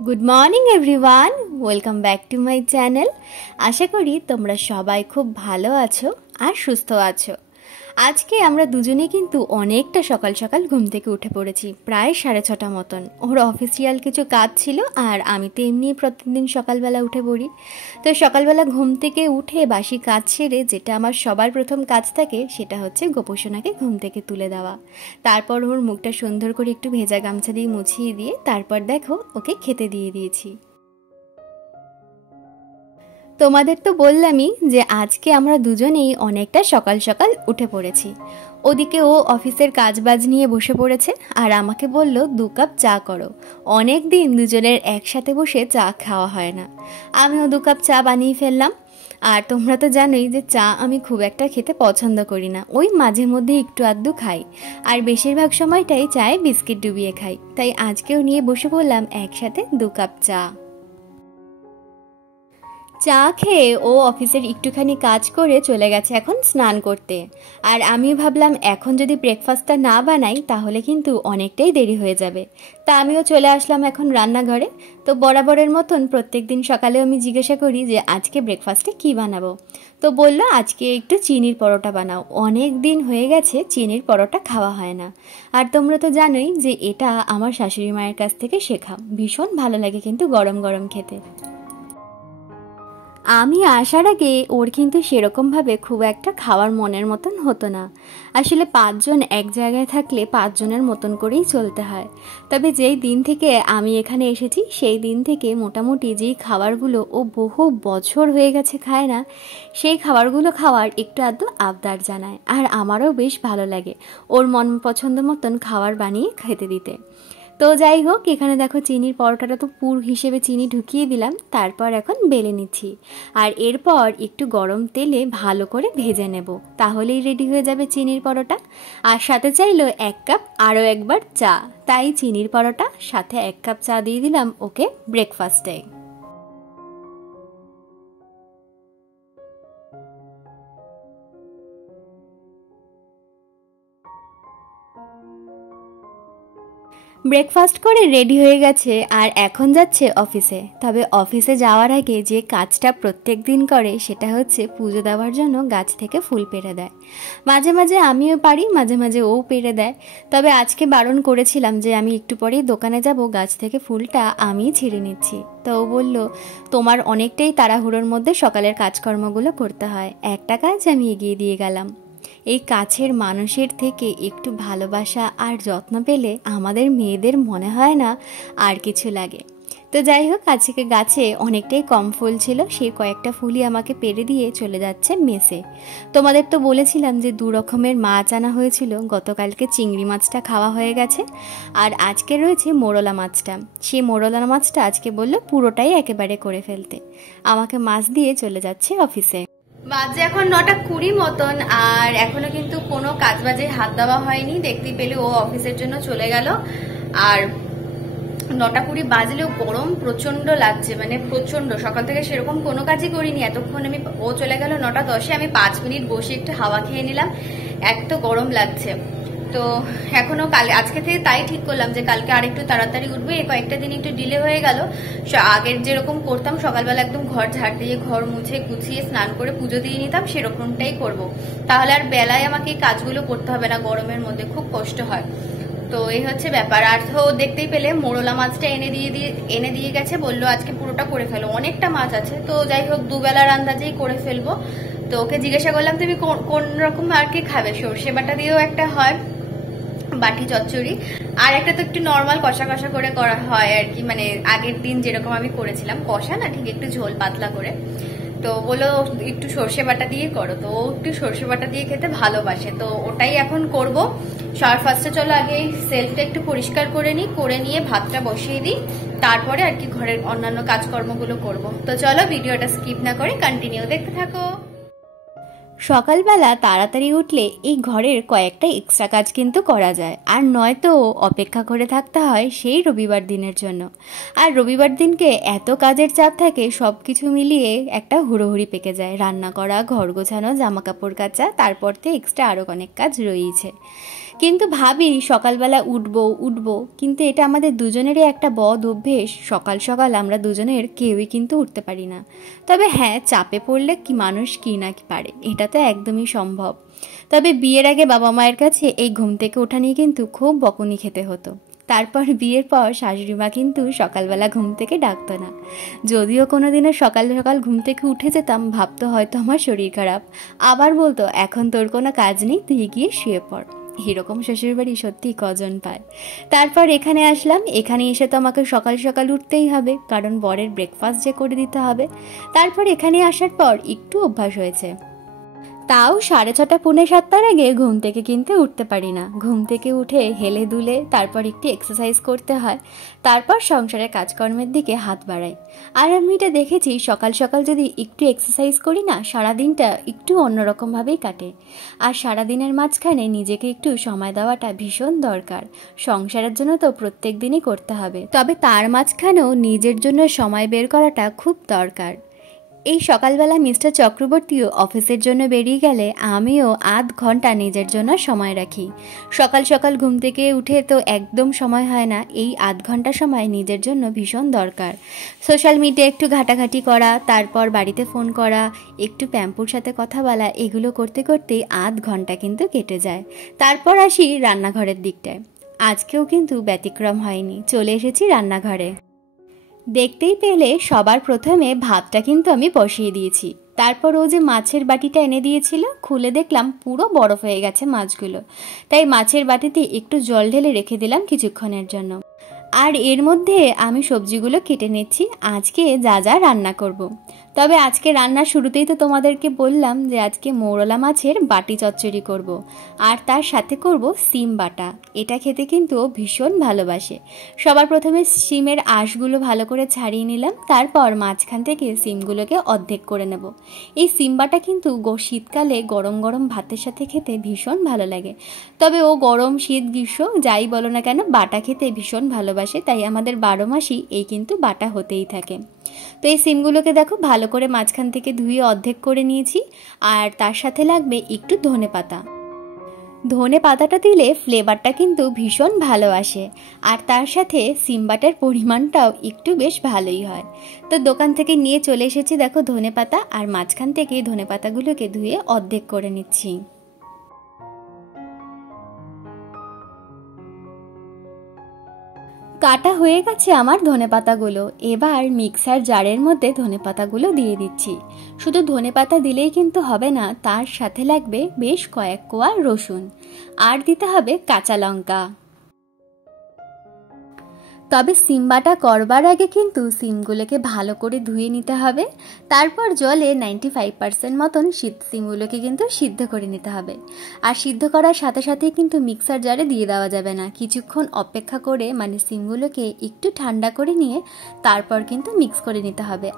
Good morning everyone, welcome back to my channel. আশা করি তোমরা সবাই খুব ভালো আছো আর সুস্থ আছো। আজকে আমরা দুজনে কিন্তু অনেকটা সকাল সকাল ঘুম থেকে উঠে পড়েছি, প্রায় 6:30 মতন। ওর অফিসিয়াল কিছু কাজ ছিল, আর আমি তো এমনি প্রতিদিন সকালবেলা উঠে পড়ি। তো সকালবেলা ঘুম থেকে উঠে বাসি কাজ সেরে যেটা আমার সবার প্রথম কাজ থাকে সেটা হচ্ছে গোপোষণাকে ঘুম থেকে তুলে দেওয়া। তারপর ওর মুখটা সুন্দর করে একটু ভেজা গামছা দিয়ে মুছিয়ে দিয়ে তারপর দেখো ওকে খেতে দিয়ে দিয়েছি। তোমাদের তো বললামই যে আজকে আমরা দুজনেই অনেকটা সকাল সকাল উঠে পড়েছি। ওদিকে ও অফিসের কাজবাজ নিয়ে বসে পড়েছে, আর আমাকে বলল 2 কাপ চা করো। অনেক দিন দুজনের একসাথে বসে চা খাওয়া হয় না। আমিও 2 কাপ চা বানিয়ে ফেললাম। আর তোমরা তো জানোই যে চা আমি খুব একটা খেতে পছন্দ করি না, ওই মাঝে মধ্যে একটু আধটু খাই, আর বেশিরভাগ সময়টাই চায়ে বিস্কিট ডুবিয়ে খাই। তাই আজকেও নিয়ে বসে পড়লাম একসাথে 2 কাপ চা। চা খেয়ে ও অফিসের একটুখানি কাজ করে চলে গেছে এখন স্নান করতে। আর আমি ভাবলাম এখন যদি ব্রেকফাস্টটা না বানাই তাহলে কিন্তু অনেকটাই দেরি হয়ে যাবে। তা আমিও চলে আসলাম এখন রান্নাঘরে। তো বরাবরের মতন প্রত্যেক দিন সকালে আমি জিজ্ঞাসা করি যে আজকে ব্রেকফাস্টে কি বানাবো। তো বলল আজকে একটু চিনির পরোটা বানাও। অনেক দিন হয়ে গেছে চিনির পরোটা খাওয়া হয় না। আর তোমরা তো জানোই যে এটা আমার শাশুড়ি মায়ের কাছ থেকে শেখা, ভীষণ ভালো লাগে কিন্তু গরম গরম খেতে। আমি আসার আগে ওর কিন্তু সেরকমভাবে খুব একটা খাওয়ার মনের মতন হতো না। আসলে 5 জন এক জায়গায় থাকলে 5 জনের মতন করেই চলতে হয়। তবে যেই দিন থেকে আমি এখানে এসেছি সেই দিন থেকে মোটামুটি যেই খাবারগুলো ও বহু বছর হয়ে গেছে খায় না, সেই খাবারগুলো খাওয়ার একটু আধটু আবদার জানায়। আর আমারও বেশ ভালো লাগে ওর মন পছন্দ মতন খাবার বানিয়ে খেতে দিতে। তো যাই হোক, এখানে দেখো চিনির পরোটাটা তো পুর হিসেবে চিনি ঢুকিয়ে দিলাম, তারপর এখন বেলে নিচ্ছি। আর এরপর একটু গরম তেলে ভালো করে ভেজে নেব, তাহলেই রেডি হয়ে যাবে চিনির পরোটা। আর সাথে চাইলো 1 কাপ আরও একবার চা, তাই চিনির পরোটা সাথে 1 কাপ চা দিয়ে দিলাম ওকে ব্রেকফাস্টে। ব্রেকফাস্ট করে রেডি হয়ে গেছে আর এখন যাচ্ছে অফিসে। তবে অফিসে যাওয়ার আগে যে কাজটা প্রত্যেক দিন করে সেটা হচ্ছে পুজো দেওয়ার জন্য গাছ থেকে ফুল পেড়ে দেয়। মাঝে মাঝে আমিও পারি, মাঝে মাঝে ও পেড়ে দেয়। তবে আজকে বারণ করেছিলাম যে আমি একটু পরেই দোকানে যাব, গাছ থেকে ফুলটা আমিই ছিঁড়ে নিচ্ছি। তো ও বলল তোমার অনেকটাই তাড়াহুড়োর মধ্যে সকালের কাজকর্মগুলো করতে হয়, একটা কাজ আমি এগিয়ে দিয়ে গেলাম। এই কাছের মানুষের থেকে একটু ভালোবাসা আর যত্ন পেলে আমাদের মেয়েদের মনে হয় না আর কিছু লাগে। তো যাই হোক, আজকে গাছে অনেকটাই কম ফুল ছিল, সেই কয়েকটা ফুলই আমাকে পেরে দিয়ে চলে যাচ্ছে মেসে। তোমাদের তো বলেছিলাম যে 2 রকমের মাছ আনা হয়েছিল, গতকালকে চিংড়ি মাছটা খাওয়া হয়ে গেছে, আর আজকে রয়েছে মোরলা মাছটা। সেই মোরলা মাছটা আজকে বললো পুরোটাই একেবারে করে ফেলতে। আমাকে মাছ দিয়ে চলে যাচ্ছে অফিসে। বাজে এখন 9:20 মতন, আর এখনো কিন্তু কোনো কাজ বাজে হাত দেওয়া হয়নি। দেখতেই পেলে ও অফিসের জন্য চলে গেল। আর 9:20 বাজলেও গরম প্রচন্ড লাগছে, মানে প্রচন্ড। সকাল থেকে সেরকম কোনো কাজই করিনি এতক্ষণ। ও চলে গেল 9:10-এ, আমি 5 মিনিট বসে একটু হাওয়া খেয়ে নিলাম, এত গরম লাগছে। তো এখনো আজকে থেকে তাই ঠিক করলাম যে কালকে আরেকটু তাড়াতাড়ি উঠবো। এই কয়েকটা দিন একটু ডিলে হয়ে গেল। আগের যেরকম করতাম সকালবেলা একদম ঘর ঝাড় দিয়ে ঘর মুছে গুছিয়ে স্নান করে পুজো দিয়ে নিতাম, সেরকমটাই করব। তাহলে আর বেলায় আমাকে এই কাজগুলো করতে হবে না, গরমের মধ্যে খুব কষ্ট হয়। তো এই হচ্ছে ব্যাপার। আর তো দেখতেই পেলে মোরলা মাছটা এনে দিয়ে গেছে, বললো আজকে পুরোটা করে ফেলো, অনেকটা মাছ আছে। তো যাই হোক, দুবেলার আন্দাজেই করে ফেলবো। তো ওকে জিজ্ঞাসা করলাম তুমি কোন রকম আর কি খাবে, সর্ষে বাটা দিয়েও একটা হয় বাটি চচ্চড়ি, আর একটা তো একটু নর্মাল কষা কষা করে করা হয় আর কি, মানে আগের দিন যেরকম আমি করেছিলাম, কষা না ঠিক, একটু ঝোল পাতলা করে। তো বলো একটু সর্ষে বাটা দিয়ে করো, তো ও একটু সর্ষে বাটা দিয়ে খেতে ভালোবাসে, তো ওটাই এখন করবো। ফার্স্টে চলো আগে সেলফটা একটু পরিষ্কার করে নিই, করে নিয়ে ভাতটা বসিয়ে দিই, তারপরে আর কি ঘরের অন্যান্য কাজকর্মগুলো করব। তো চলো ভিডিওটা স্কিপ না করে কন্টিনিউ দেখতে থাকো। সকালবেলা তাড়াতাড়ি উঠলে এই ঘরের কয়েকটা এক্সট্রা কাজ কিন্তু করা যায়, আর নয়তো অপেক্ষা করে থাকতে হয় সেই রবিবার দিনের জন্য। আর রবিবার দিনকে এত কাজের চাপ থাকে, সব কিছু মিলিয়ে একটা হুড়োহুড়ি পেকে যায়। রান্না করা, ঘর গোছানো, জামা কাপড় কাচা, তারপর থেকে এক্সট্রা আরও অনেক কাজ রয়েছে। কিন্তু ভাবি সকালবেলা উঠবো, কিন্তু এটা আমাদের দুজনেরই একটা বদ অভ্যেস। সকাল সকাল আমরা দুজনের কেউই কিন্তু উঠতে পারি না। তবে হ্যাঁ, চাপে পড়লে কি মানুষ কি না কি পারে, এটা তো একদমই সম্ভব। তবে বিয়ের আগে বাবা মায়ের কাছে এই ঘুম থেকে ওঠা নিয়ে কিন্তু খুব বকুনি খেতে হতো। তারপর বিয়ের পর শাশুড়ি মা কিন্তু সকালবেলা ঘুম থেকে ডাকতো না। যদিও কোনো দিনও সকাল সকাল ঘুম থেকে উঠে যেতাম, ভাবতো হয়তো আমার শরীর খারাপ। আবার বলতো এখন তোর কোনো কাজ নেই, তুই গিয়ে শুয়ে পড়। এরকম শ্বশুরবাড়ি সত্যি কজন পায়। তারপর এখানে আসলাম, এখানে এসে তো আমাকে সকাল সকাল উঠতেই হবে, কারণ বরের ব্রেকফাস্ট যে করে দিতে হবে। তারপর এখানে আসার পর একটু অভ্যাস হয়েছে, তাও 6:30 পৌনে 7টার আগে ঘুম থেকে কিন্তু উঠতে পারি না। ঘুম থেকে উঠে হেলে দুলে তারপর একটু এক্সারসাইজ করতে হয়, তারপর সংসারের কাজকর্মের দিকে হাত বাড়াই। আর আমি এটা দেখেছি, সকাল সকাল যদি একটু এক্সারসাইজ করি না, সারাদিনটা একটু অন্যরকমভাবেই কাটে। আর সারাদিনের মাঝখানে নিজেকে একটু সময় দেওয়াটা ভীষণ দরকার। সংসারের জন্য তো প্রত্যেক দিনই করতে হবে, তবে তার মাঝখানেও নিজের জন্য সময় বের করাটা খুব দরকার। এই সকালবেলা মিস্টার চক্রবর্তীও অফিসের জন্য বেরিয়ে গেলে আমিও আধ ঘন্টা নিজের জন্য সময় রাখি। সকাল সকাল ঘুম থেকে উঠে তো একদম সময় হয় না, এই আধ ঘন্টা সময় নিজের জন্য ভীষণ দরকার। সোশ্যাল মিডিয়া একটু ঘাটাঘাটি করা, তারপর বাড়িতে ফোন করা, একটু প্যাম্পুর সাথে কথা বলা, এগুলো করতে করতেই আধ ঘন্টা কিন্তু কেটে যায়। তারপর আসি রান্নাঘরের দিকটায়। আজকেও কিন্তু ব্যতিক্রম হয়নি, চলে এসেছি রান্নাঘরে। দেখতেই পেলে সবার প্রথমে ভাতটা কিন্তু আমি বসিয়ে দিয়েছি। তারপর ও যে মাছের বাটিটা এনে দিয়েছিল, খুলে দেখলাম পুরো বরফ হয়ে গেছে মাছগুলো। তাই মাছের বাটিতে একটু জল ঢেলে রেখে দিলাম কিছুক্ষণের জন্য। আর এর মধ্যে আমি সবজিগুলো কেটে নিচ্ছি, আজকে যা যা রান্না করব। তবে আজকে রান্নার শুরুতেই তো তোমাদেরকে বললাম যে আজকে মৌরলা মাছের বাটি চচ্চড়ি করব। আর তার সাথে করব সিম বাটা। এটা খেতে কিন্তু ও ভীষণ ভালোবাসে। সবার প্রথমে সিমের আঁশগুলো ভালো করে ছাড়িয়ে নিলাম, তারপর মাঝখান থেকে সিমগুলোকে অর্ধেক করে নেব। এই সিম বাটা কিন্তু শীতকালে গরম গরম ভাতের সাথে খেতে ভীষণ ভালো লাগে। তবে ও গরম শীত গ্রীষ্ম যাই বলো না কেন, বাটা খেতে ভীষণ ভালোবাসে, তাই আমাদের 12 মাসই এই কিন্তু বাটা হতেই থাকে। তো এই সিমগুলোকে দেখো ভালো করে মাঝখান থেকে ধুয়ে অর্ধেক করে নিয়েছি। আর তার সাথে লাগবে একটু ধনেপাতা। ধনেপাতাটা দিলে ফ্লেভারটা কিন্তু ভীষণ ভালো আসে, আর তার সাথে সিম বাটার পরিমাণটাও একটু বেশ ভালোই হয়। তো দোকান থেকে নিয়ে চলে এসেছি দেখো ধনেপাতা, আর মাঝখান থেকে ধনেপাতাগুলোকে ধুয়ে অর্ধেক করে নিচ্ছি। কাটা হয়ে গেছে আমার ধনেপাতাগুলো। এবার মিক্সার জারের মধ্যে ধনেপাতাগুলো দিয়ে দিচ্ছি। শুধু ধনেপাতা দিলেই কিন্তু হবে না, তার সাথে লাগবে বেশ কয়েক কোয়া রসুন, আর দিতে হবে কাঁচা লঙ্কা। তবে সিম বাটা করবার আগে কিন্তু সিমগুলোকে ভালো করে ধুয়ে নিতে হবে। তারপর জলে 95% মতন সিমগুলোকে কিন্তু সিদ্ধ করে নিতে হবে। আর সিদ্ধ করার সাথে সাথেই কিন্তু মিক্সার জারে দিয়ে দেওয়া যাবে না, কিছুক্ষণ অপেক্ষা করে মানে সিমগুলোকে একটু ঠান্ডা করে নিয়ে তারপর কিন্তু মিক্স করে নিতে হবে।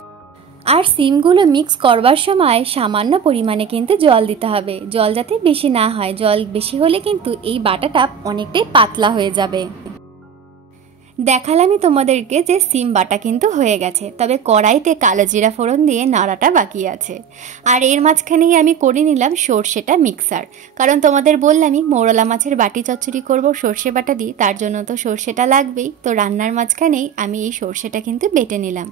আর সিমগুলো মিক্স করবার সময় সামান্য পরিমাণে কিন্তু জল দিতে হবে, জল যাতে বেশি না হয়। জল বেশি হলে কিন্তু এই বাটাটা অনেকটাই পাতলা হয়ে যাবে। দেখালামই তোমাদেরকে যে সিম বাটা কিন্তু হয়ে গেছে, তবে কড়াইতে কালো জিরা ফোড়ন দিয়ে নাড়াটা বাকি আছে। আর এর মাঝখানেই আমি করে নিলাম সর্ষেটা মিক্সার, কারণ তোমাদের বললামই মৌরলা মাছের বাটি চচ্চড়ি করব সর্ষে বাটা দিয়ে, তার জন্য তো সর্ষেটা লাগবেই। তো রান্নার মাঝখানেই আমি এই সর্ষেটা কিন্তু বেটে নিলাম।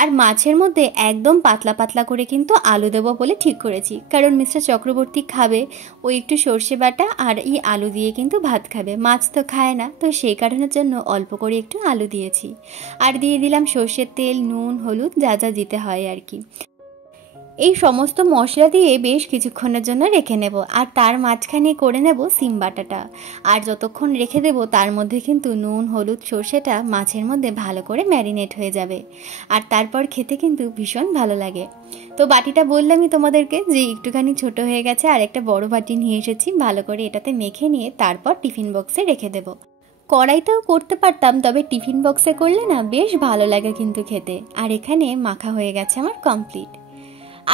আর মাছের মধ্যে একদম পাতলা পাতলা করে কিন্তু আলু দেবো বলে ঠিক করেছি, কারণ মিস্টার চক্রবর্তী খাবে ও একটু সর্ষে বাটা আর এই আলু দিয়ে কিন্তু ভাত খাবে, মাছ তো খায় না। তো সেই কারণের জন্য অল্প করে একটু আলু দিয়েছি। আর দিয়ে দিলাম সর্ষের তেল, নুন, হলুদ, যা যা দিতে হয় আর কি। এই সমস্ত মশলা দিয়ে বেশ কিছুক্ষণের জন্য রেখে নেব। আর তার মাঝখানে করে নেব সিম বাটাটা। আর যতক্ষণ রেখে দেব তার মধ্যে কিন্তু নুন, হলুদ, সর্ষেটা মাছের মধ্যে ভালো করে ম্যারিনেট হয়ে যাবে। আর তারপর খেতে কিন্তু ভীষণ ভালো লাগে। তো বাটিটা বললামই তোমাদেরকে যে একটুখানি ছোট হয়ে গেছে, আর একটা বড় বাটি নিয়ে এসেছি। ভালো করে এটাতে মেখে নিয়ে তারপর টিফিন বক্সে রেখে দেব। কড়াইতেও করতে পারতাম, তবে টিফিন বক্সে করলে না বেশ ভালো লাগে কিন্তু খেতে। আর এখানে মাখা হয়ে গেছে আমার কমপ্লিট।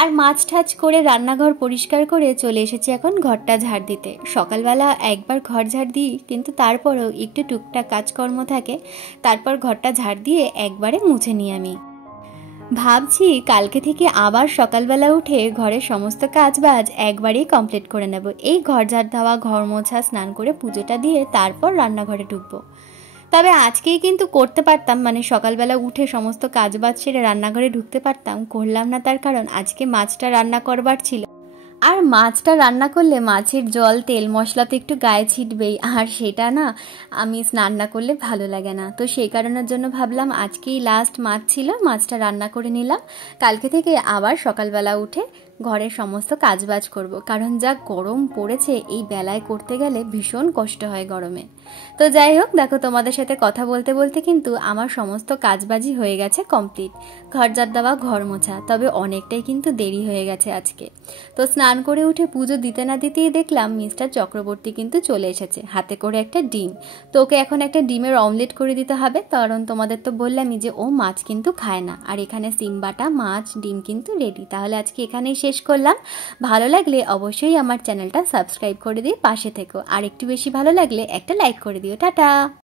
আর মাছ ঠাচ করে রান্নাঘর পরিষ্কার করে চলে এসেছি এখন ঘরটা ঝাড় দিতে। সকালবেলা একবার ঘর ঝাড় দিই, কিন্তু তারপরেও একটু টুকটাক কাজকর্ম থাকে, তারপর ঘরটা ঝাড় দিয়ে একবারে মুছে নিই আমি। ভাবছি কালকে থেকে আবার সকালবেলা উঠে ঘরের সমস্ত কাজবাজ একবারেই কমপ্লিট করে নেব। এই ঘর ঝাড় দেওয়া, ঘর মোছা, স্নান করে পুজোটা দিয়ে তারপর রান্নাঘরে ঢুকবো। তবে আজকেই কিন্তু করতে পারতাম, মানে সকালবেলা উঠে সমস্ত কাজবাজ সেরে রান্নাঘরে ঢুকতে পারতাম, করলাম না। তার কারণ আজকে মাছটা রান্না করবার ছিল, আর মাছটা রান্না করলে মাছের জল, তেল, মশলা তো একটু গায়ে ছিটবেই, আর সেটা না আমি স্নান না করলে ভালো লাগে না। তো সেই কারণের জন্য ভাবলাম আজকেই লাস্ট মাছ ছিল, মাছটা রান্না করে নিলাম। কালকে থেকে আবার সকালবেলা উঠে ঘরের সমস্ত কাজবাজ করব, কারণ যা গরম পড়েছে এই বেলায় করতে গেলে ভীষণ কষ্ট হয় গরমে। তো যাই হোক, দেখো তোমাদের সাথে কথা বলতে বলতে কিন্তু আমার সমস্ত কাজবাজই হয়ে গেছে কমপ্লিট। ঘর ঝাড় দেওয়া, ঘর মোছা, তবে অনেকটাই কিন্তু দেরি হয়ে গেছে আজকে। তো স্নান করে উঠে পুজো দিতে না দিতেই দেখলাম মিস্টার চক্রবর্তী কিন্তু চলে এসেছে, হাতে করে একটা ডিম। তো ওকে এখন একটা ডিমের অমলেট করে দিতে হবে, কারণ তোমাদের তো বললামই যে ও মাছ কিন্তু খায় না। আর এখানে সিম বাটা, মাছ, ডিম কিন্তু রেডি। তাহলে আজকে এখানেই শেষ করলাম। ভালো লাগলে অবশ্যই আমার চ্যানেলটা সাবস্ক্রাইব করে দিয়ে পাশে থেকো, আর একটু বেশি ভালো লাগলে একটা লাইক করে দিও। টাটা।